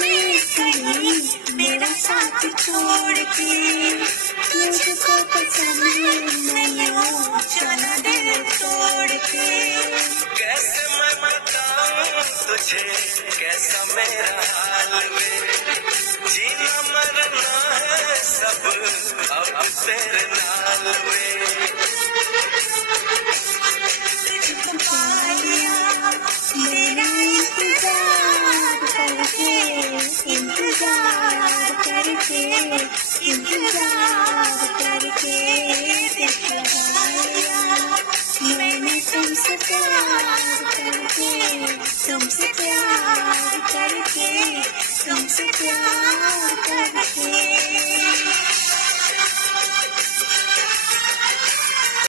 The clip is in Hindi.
में कहीं मेरा साथ छोड़ के, मुझको पसंद नहीं हो जाना दिल तोड़ के। कैसे मैं बताऊं तुझे कैसा मेरा हाल वे, जीना मरना है सब अब तेरे नाल वे। तुझको पा लिया मेरा इंतजार करके, इंतजार करके, इंतजार करके दिल लगा लिया मैंने तुमसे प्यार करके, तुमसे प्यार करके, तुमसे प्यार करके।